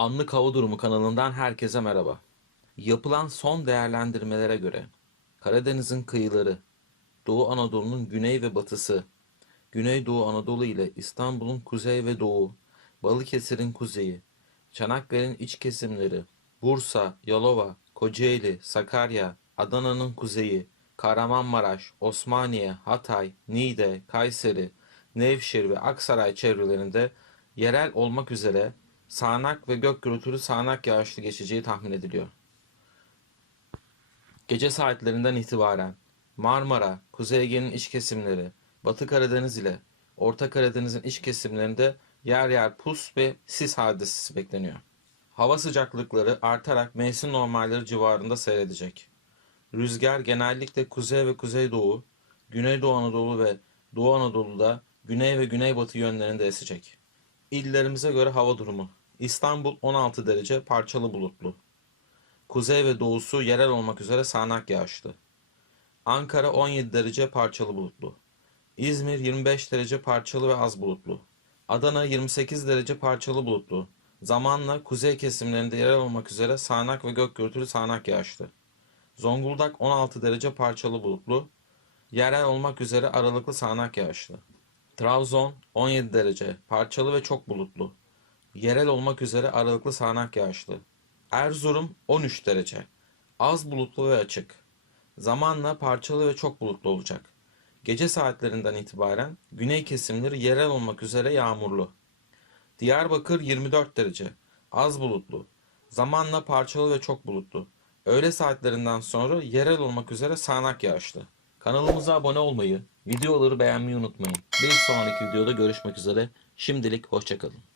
Anlık Hava Durumu kanalından herkese merhaba. Yapılan son değerlendirmelere göre Karadeniz'in kıyıları, Doğu Anadolu'nun güney ve batısı, Güneydoğu Anadolu ile İstanbul'un kuzey ve doğu, Balıkesir'in kuzeyi, Çanakkale'nin iç kesimleri, Bursa, Yalova, Kocaeli, Sakarya, Adana'nın kuzeyi, Kahramanmaraş, Osmaniye, Hatay, Niğde, Kayseri, Nevşehir ve Aksaray çevrelerinde yerel olmak üzere sağanak ve gök gürültülü sağanak yağışlı geçeceği tahmin ediliyor. Gece saatlerinden itibaren Marmara, Kuzey Ege'nin iç kesimleri, Batı Karadeniz ile Orta Karadeniz'in iç kesimlerinde yer yer pus ve sis hadisesi bekleniyor. Hava sıcaklıkları artarak mevsim normalleri civarında seyredecek. Rüzgar genellikle kuzey ve kuzeydoğu, güneydoğu Anadolu ve Doğu Anadolu'da güney ve güneybatı yönlerinde esecek. İllerimize göre hava durumu. İstanbul 16 derece parçalı bulutlu. Kuzey ve doğusu yerel olmak üzere sağanak yağışlı. Ankara 17 derece parçalı bulutlu. İzmir 25 derece parçalı ve az bulutlu. Adana 28 derece parçalı bulutlu. Zamanla kuzey kesimlerinde yerel olmak üzere sağanak ve gök gürültülü sağanak yağışlı. Zonguldak 16 derece parçalı bulutlu. Yerel olmak üzere aralıklı sağanak yağışlı. Trabzon 17 derece parçalı ve çok bulutlu. Yerel olmak üzere aralıklı sağanak yağışlı. Erzurum 13 derece. Az bulutlu ve açık. Zamanla parçalı ve çok bulutlu olacak. Gece saatlerinden itibaren güney kesimleri yerel olmak üzere yağmurlu. Diyarbakır 24 derece. Az bulutlu. Zamanla parçalı ve çok bulutlu. Öğle saatlerinden sonra yerel olmak üzere sağanak yağışlı. Kanalımıza abone olmayı, videoları beğenmeyi unutmayın. Bir sonraki videoda görüşmek üzere. Şimdilik hoşçakalın.